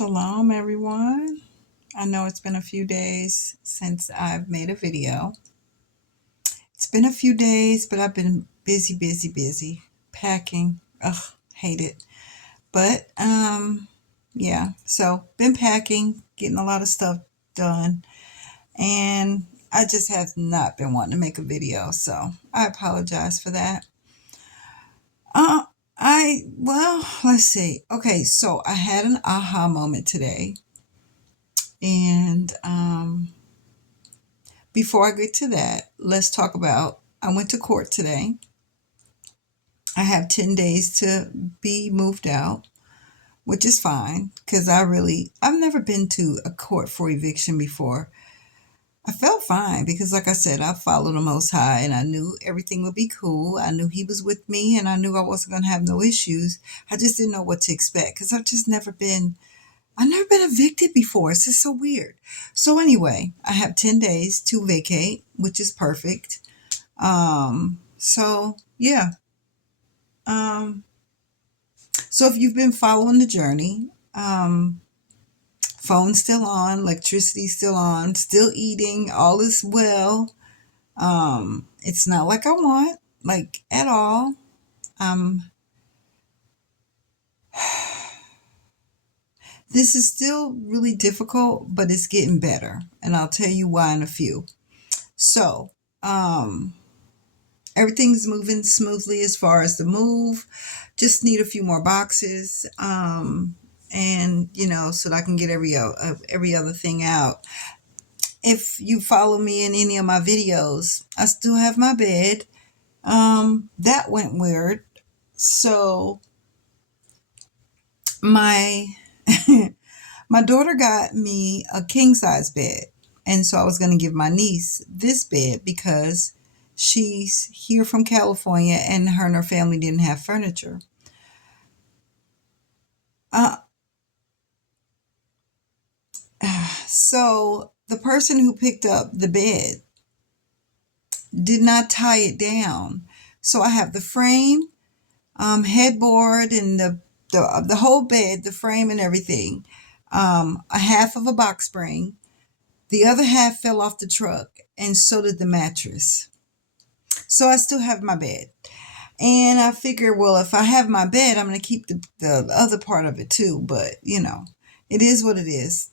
Shalom, everyone. I know it's been a few days since I've made a video. It's been a few days, but I've been busy packing. Ugh, hate it. But yeah. So been packing, getting a lot of stuff done, and I just have not been wanting to make a video. So I apologize for that. Uh, let's see. Okay, so I had an aha moment today, and before I get to that, let's talk about I went to court today. I have 10 days to be moved out, which is fine because I've never been to a court for eviction before. I felt fine because, like I said, I followed the Most High and I knew everything would be cool. I knew He was with me and I knew I wasn't going to have no issues. I just didn't know what to expect because I've never been evicted before. It's just so weird. So anyway, I have 10 days to vacate, which is perfect. So yeah. Um, so if you've been following the journey, phone's still on, electricity's still on, still eating, all is well. It's not like I want, like at all. Um, this is still really difficult, but it's getting better. And I'll tell you why in a few. So, everything's moving smoothly as far as the move. Just need a few more boxes, and so that I can get every other thing out. If you follow me in any of my videos, I still have my bed. That went weird. So my my daughter got me a king size bed, and so I was going to give my niece this bed because she's here from California and her and her family didn't have furniture. Uh, so the person who picked up the bed did not tie it down. So I have the frame, headboard, and the whole bed, the frame and everything. A half of a box spring. The other half fell off the truck, and so did the mattress. So I still have my bed. And I figure, well, if I have my bed, I'm going to keep the other part of it too. But, it is what it is.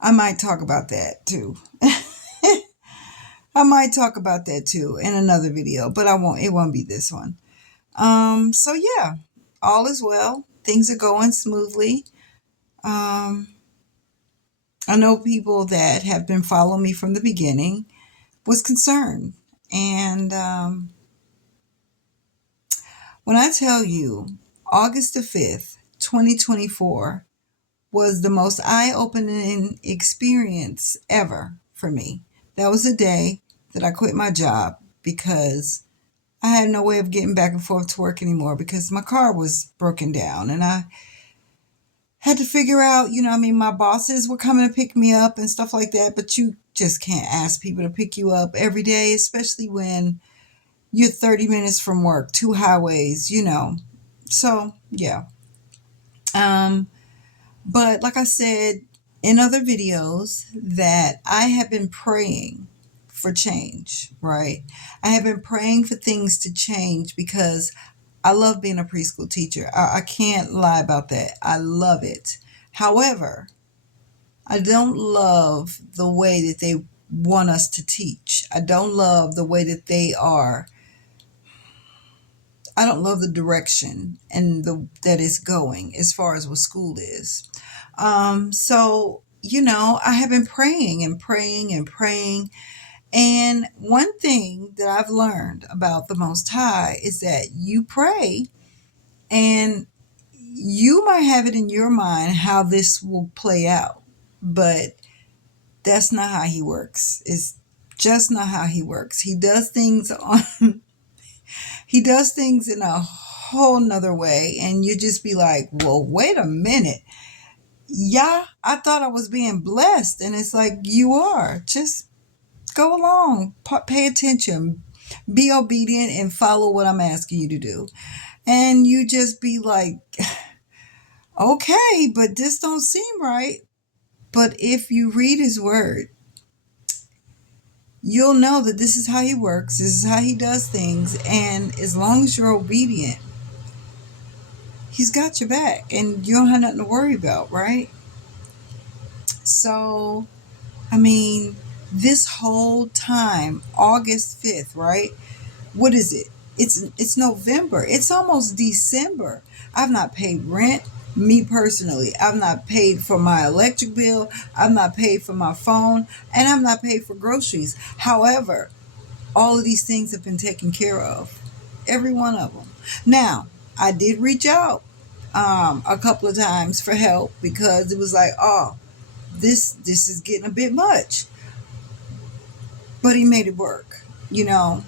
I might talk about that too. I might talk about that too in another video, but it won't be this one. So yeah, all is well. Things are going smoothly. Um, I know people that have been following me from the beginning was concerned. And when I tell you August the 5th, 2024 was the most eye-opening experience ever for me. That was the day that I quit my job because I had no way of getting back and forth to work anymore because my car was broken down and I had to figure out, my bosses were coming to pick me up and stuff like that, but you just can't ask people to pick you up every day, especially when you're 30 minutes from work, two highways. So, yeah. But like I said in other videos, that I have been praying for change, right? I have been praying for things to change because I love being a preschool teacher. I can't lie about that. I love it. However, I don't love the way that they want us to teach. I don't love the way that they are. I don't love the direction and that it's going as far as what school is. So, I have been praying and praying and praying. And one thing that I've learned about the Most High is that you pray and you might have it in your mind how this will play out, but that's not how He works. It's just not how He works. He does things He does things in a whole nother way, and you just be like, well, wait a minute. Yeah, I thought I was being blessed, and it's like, you are. Just go along, pay attention, be obedient, and follow what I'm asking you to do. And you just be like, Okay, but this don't seem right. But if you read his word, you'll know that this is how he works, this is how he does things, and as long as you're obedient, he's got your back and you don't have nothing to worry about, right? So, I mean, this whole time, August 5th, right? What is it? It's November. It's almost December. I've not paid rent, me personally. I've not paid for my electric bill. I've not paid for my phone, and I've not paid for groceries. However, all of these things have been taken care of. Every one of them. Now, I did reach out a couple of times for help because it was like, oh, this is getting a bit much. But he made it work. You know,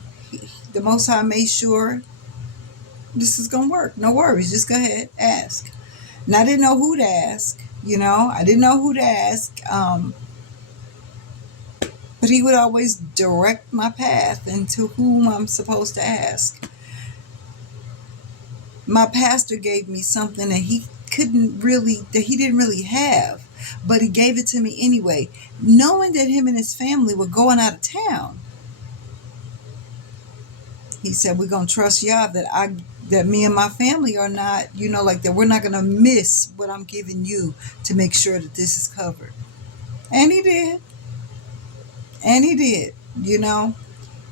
the Most High made sure this is gonna work. No worries. Just go ahead, ask. And I didn't know who to ask. You know, I didn't know who to ask. But he would always direct my path into whom I'm supposed to ask. My pastor gave me something that he didn't really have, but he gave it to me anyway, knowing that him and his family were going out of town. He said, "We're gonna trust y'all that me and my family are not, like that we're not gonna miss what I'm giving you to make sure that this is covered." And he did. And he did, you know.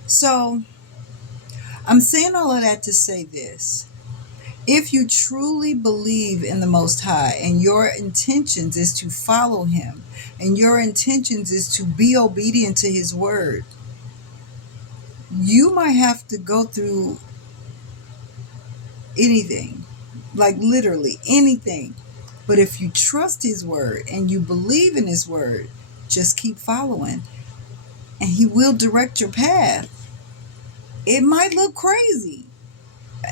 So I'm saying all of that to say this. If you truly believe in the Most High and your intentions is to follow Him and your intentions is to be obedient to His word, you might have to go through anything, like literally anything. But if you trust His word and you believe in His word, just keep following and He will direct your path. It might look crazy.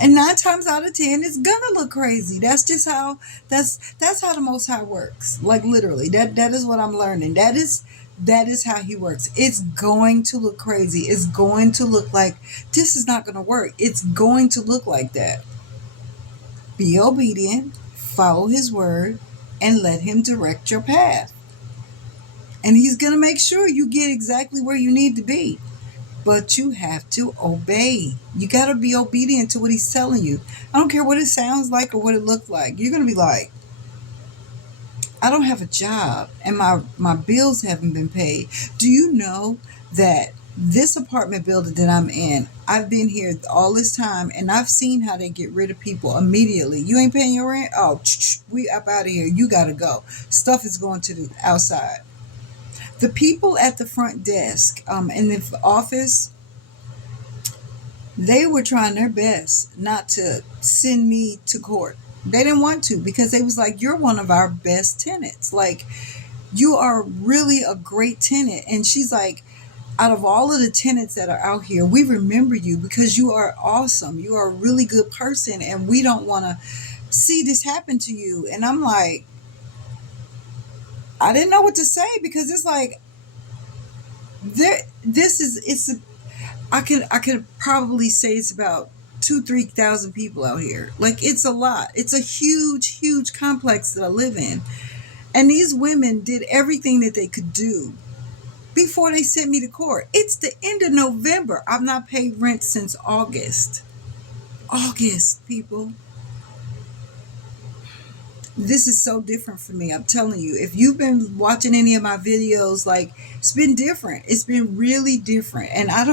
And 9 times out of 10, it's gonna look crazy. That's just how that's how the Most High works. Like literally, that is what I'm learning. That is how He works. It's going to look crazy. It's going to look like this is not gonna work. It's going to look like that. Be obedient, follow His word, and let Him direct your path. And He's gonna make sure you get exactly where you need to be. But you have to obey. You got to be obedient to what He's telling you. I don't care what it sounds like or what it looks like. You're going to be like, I don't have a job and my bills haven't been paid. Do you know that this apartment building that I'm in, I've been here all this time and I've seen how they get rid of people immediately. You ain't paying your rent? Oh, we up out of here. You got to go. Stuff is going to the outside. The people at the front desk in the office, they were trying their best not to send me to court. They didn't want to because they was like, you're one of our best tenants. Like, you are really a great tenant. And she's like, out of all of the tenants that are out here, we remember you because you are awesome. You are a really good person. And we don't want to see this happen to you. And I'm like, I didn't know what to say because it's like, it's a I could probably say it's about 2-3 thousand people out here. Like it's a lot. It's a huge complex that I live in. And these women did everything that they could do before they sent me to court. It's the end of November. I've not paid rent since August. August, people. This is so different for me. I'm telling you. If you've been watching any of my videos, like it's been different. It's been really different. And I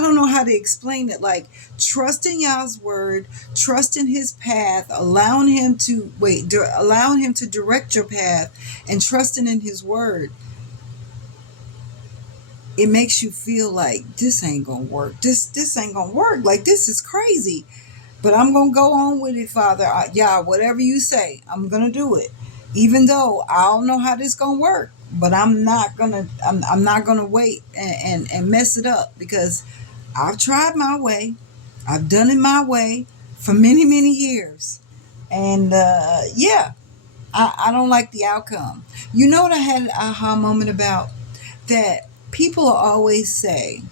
don't know how to explain it. Like trusting Yah's word, trusting His path, allowing Him to direct your path, and trusting in His word. It makes you feel like this ain't gonna work. This ain't gonna work. Like this is crazy. But I'm gonna go on with it, Father. Yeah, whatever you say, I'm gonna do it. Even though I don't know how this gonna work, but I'm not gonna wait and mess it up because I've tried my way. I've done it my way for many years. And yeah, I don't like the outcome. You know what I had an aha moment about? That people always say,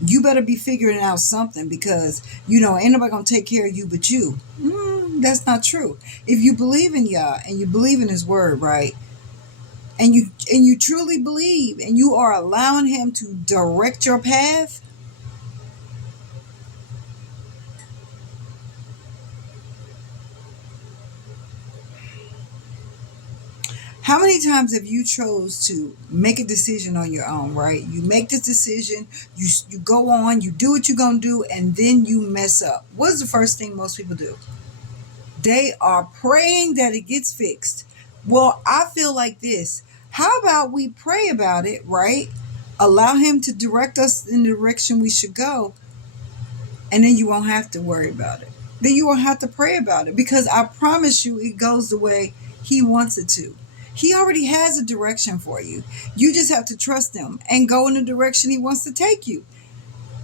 You better be figuring out something because, you know, ain't nobody going to take care of you but you. That's not true. If you believe in Yah and you believe in his word, right? And you truly believe and you are allowing him to direct your path. How many times have you chose to make a decision on your own, right? You make this decision, you go on, you do what you're going to do, and then you mess up. What's the first thing most people do? They are praying that it gets fixed. Well, I feel like this. How about we pray about it, right? Allow him to direct us in the direction we should go, and then you won't have to worry about it. Then you won't have to pray about it because I promise you it goes the way he wants it to. He already has a direction for you. You just have to trust him and go in the direction he wants to take you.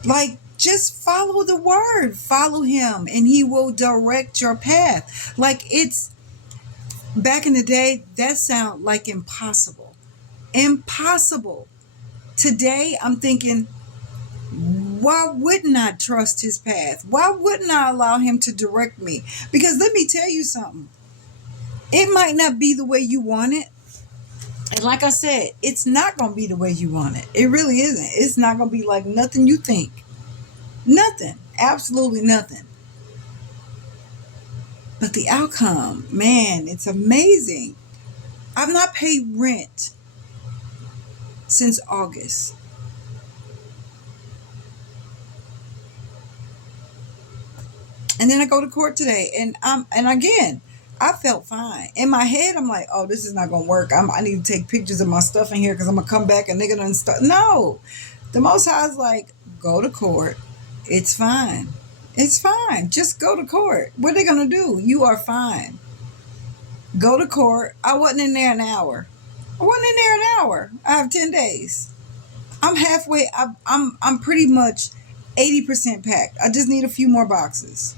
Like, just follow the word, follow him, and he will direct your path. Like, it's back in the day, that sound like impossible. Impossible. Today, I'm thinking, why wouldn't I trust his path? Why wouldn't I allow him to direct me? Because let me tell you something. It might not be the way you want it. And like I said, it's not going to be the way you want it. It really isn't. It's not going to be like nothing you think. Nothing. Absolutely nothing. But the outcome, man, it's amazing. I've not paid rent since August. And then I go to court today, and again, I felt fine. In my head, I'm like, oh, this is not gonna work. I need to take pictures of my stuff in here because I'm gonna come back and they're gonna start. No, the Most High is like, go to court. It's fine. It's fine. Just go to court. What are they gonna do? You are fine. Go to court. I wasn't in there an hour. I wasn't in there an hour. I have 10 days. I'm halfway. I'm pretty much 80% packed. I just need a few more boxes.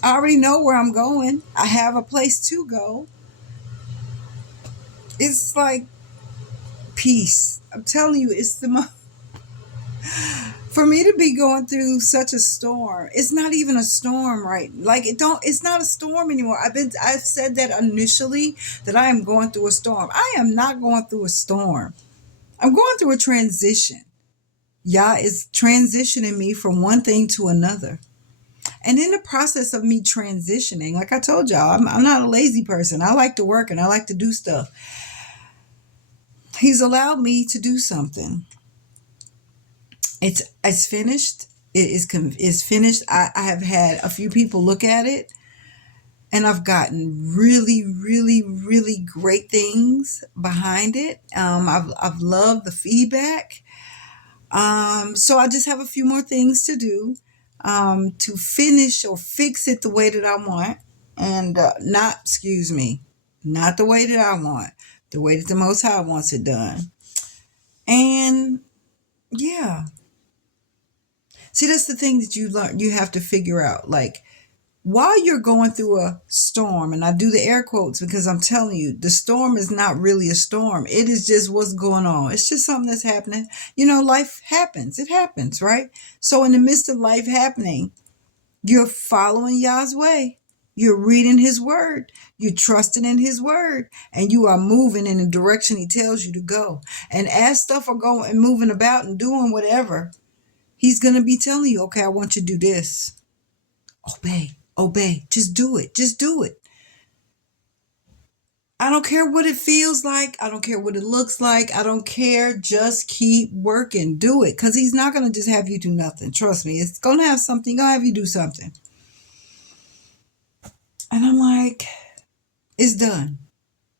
I already know where I'm going. I have a place to go. It's like peace. I'm telling you, it's the most. For me to be going through such a storm, it's not even a storm, right? Like it's not a storm anymore. I've said that initially that I am going through a storm. I am not going through a storm. I'm going through a transition. Yah is transitioning me from one thing to another. And in the process of me transitioning, like I told y'all, I'm not a lazy person. I like to work and I like to do stuff. He's allowed me to do something. It's finished. It's finished. I have had a few people look at it, and I've gotten really, really, really great things behind it. I've loved the feedback. So I just have a few more things to do to finish or fix it the way that I want, and not, excuse me, not the way that I want, the way that the Most High wants it done. And yeah, see, that's the thing that you learn. You have to figure out, like, while you're going through a storm, and I do the air quotes because I'm telling you, the storm is not really a storm. It is just what's going on. It's just something that's happening. You know, life happens. It happens, right? So in the midst of life happening, you're following Yah's way. You're reading his word. You're trusting in his word. And you are moving in the direction he tells you to go. And as stuff are going and moving about and doing whatever, he's going to be telling you, okay, I want you to do this. Obey, obey. Just do it. Just do it. I don't care what it feels like. I don't care what it looks like. I don't care. Just keep working. Do it. Because he's not going to just have you do nothing. Trust me. It's going to have something. Going to have you do something. And I'm like, it's done.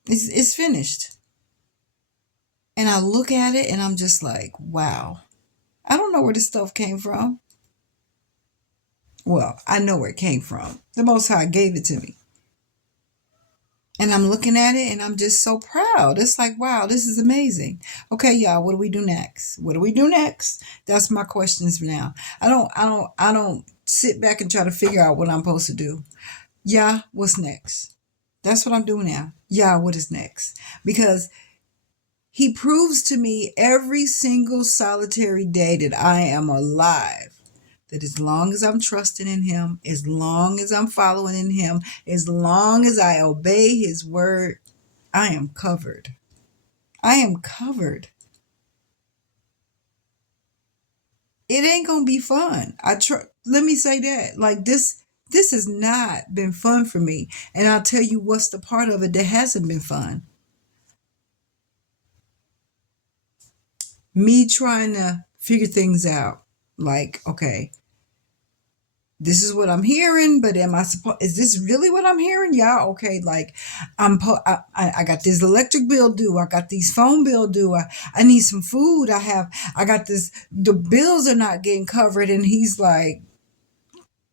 It's finished. And I look at it and I'm just like, wow. I don't know where this stuff came from. Well, I know where it came from. The Most High gave it to me. And I'm looking at it and I'm just so proud. It's like, wow, this is amazing. Okay, y'all, what do we do next? What do we do next? That's my questions now. I don't sit back and try to figure out what I'm supposed to do. Yeah, what's next? That's what I'm doing now. Yeah, what is next? Because He proves to me every single solitary day that I am alive. That as long as I'm trusting in him, as long as I'm following in him, as long as I obey his word, I am covered. I am covered. It ain't gonna be fun. Let me say that. Like this has not been fun for me. And I'll tell you what's the part of it that hasn't been fun. Me trying to figure things out. Like, okay, this is what I'm hearing, but am I supposed? Is this really what I'm hearing? Yeah, okay. Like, I got this electric bill due. I got these phone bill due. I need some food. I got this. The bills are not getting covered, and he's like,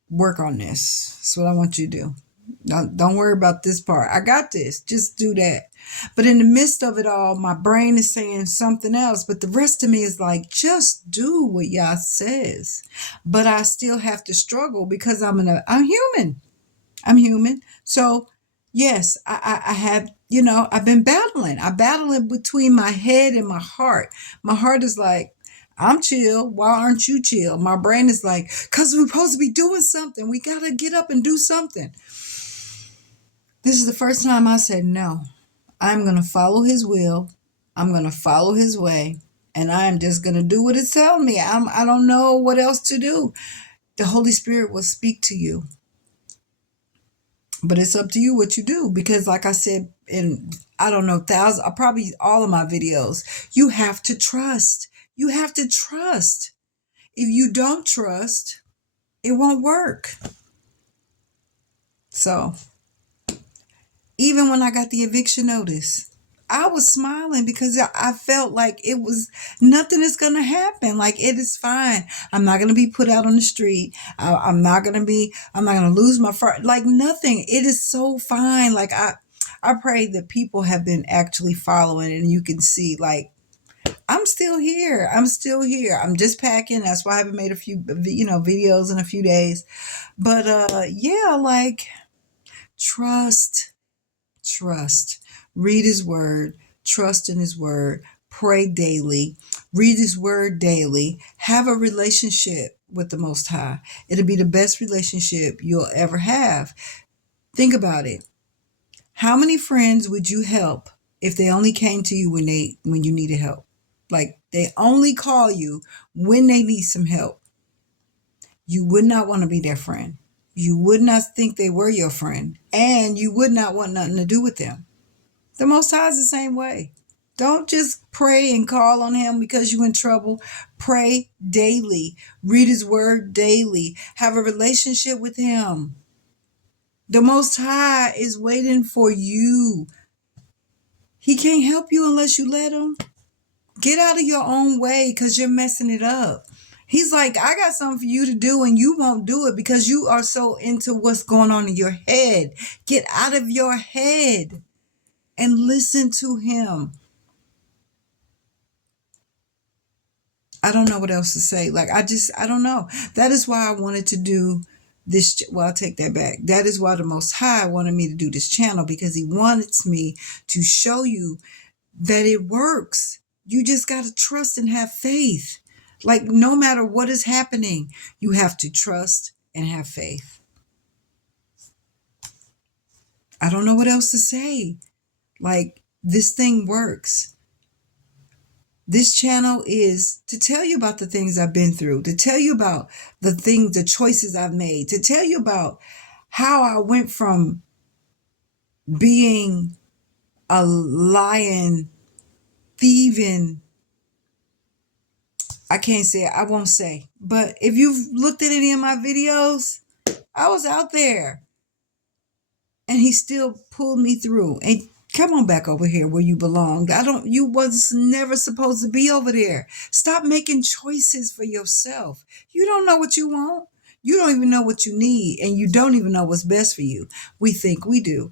work on this. That's what I want you to do. Don't worry about this part. I got this. Just do that. But in the midst of it all, my brain is saying something else. But the rest of me is like, just do what Yah says. But I still have to struggle because I'm human. I'm human. So yes, I have, I've been battling. I battle it between my head and my heart. My heart is like, I'm chill. Why aren't you chill? My brain is like, because we're supposed to be doing something. We got to get up and do something. This is the first time I said, no, I'm going to follow his will. I'm going to follow his way. And I'm just going to do what it's telling me. I don't know what else to do. The Holy Spirit will speak to you. But it's up to you what you do. Because like I said, in, I don't know, thousands, probably all of my videos, you have to trust. You have to trust. If you don't trust, it won't work. So even when I got the eviction notice, I was smiling because I felt like it was nothing is going to happen. Like it is fine. I'm not going to be put out on the street. I'm not going to lose my like nothing. It is so fine. Like I pray that people have been actually following and you can see like, I'm still here. I'm still here. I'm just packing. That's why I haven't made a few, videos in a few days. But yeah, like trust, read his word, trust in his word, pray daily, read his word daily, have a relationship with the Most High. It'll be the best relationship you'll ever have. Think about it. How many friends would you help if they only came to you when you needed help? Like they only call you when they need some help. You would not want to be their friend. You would not think they were your friend, and you would not want nothing to do with them. The Most High is the same way. Don't just pray and call on him because you're in trouble. Pray daily. Read his word daily. Have a relationship with him. The Most High is waiting for you. He can't help you unless you let him. Get out of your own way because you're messing it up. He's like, I got something for you to do and you won't do it because you are so into what's going on in your head. Get out of your head and listen to him. I don't know what else to say. Like, I don't know. That is why I wanted to do this. Well, I'll take that back. That is why the Most High wanted me to do this channel because he wants me to show you that it works. You just got to trust and have faith. Like, no matter what is happening, you have to trust and have faith. I don't know what else to say. Like, this thing works. This channel is to tell you about the things I've been through, to tell you about the choices I've made, to tell you about how I went from being a lying, thieving, I can't say it, I won't say, but if you've looked at any of my videos, I was out there and he still pulled me through. And come on back over here where you belong. You was never supposed to be over there. Stop making choices for yourself. You don't know what you want. You don't even know what you need. And you don't even know what's best for you. We think we do.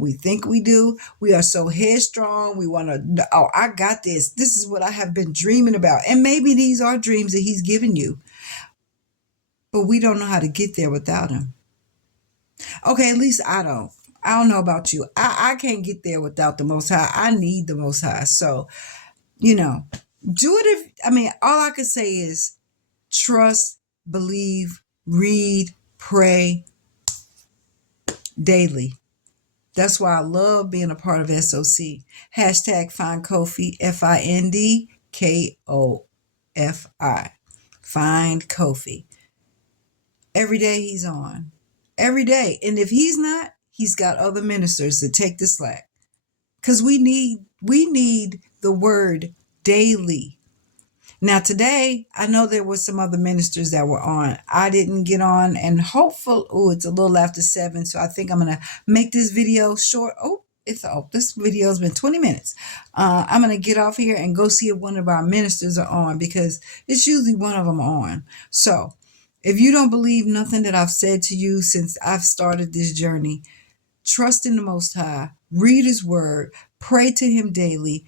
We think we do. We are so headstrong. We want to, oh, I got this. This is what I have been dreaming about. And maybe these are dreams that he's given you. But we don't know how to get there without him. Okay, at least I don't. I don't know about you. I can't get there without the Most High. I need the Most High. So, you know, do it if, I mean, all I can say is trust, believe, read, pray daily. That's why I love being a part of SOC. Hashtag find Kofi, FindKofi. Find Kofi. Every day he's on. Every day. And if he's not, he's got other ministers to take the slack. Because we need the word daily. Now today, I know there were some other ministers that were on. I didn't get on, and hopefully, oh, it's a little after 7, so I think I'm gonna make this video short. This video has been 20 minutes. I'm gonna get off here and go see if one of our ministers are on, because it's usually one of them on. So if you don't believe nothing that I've said to you since I've started this journey, trust in the Most High, read His Word, pray to Him daily,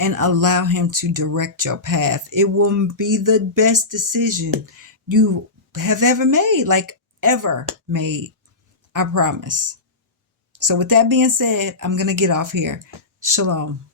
and allow Him to direct your path. It will be the best decision you have ever made, like ever made. I promise. So, with that being said, I'm going to get off here. Shalom.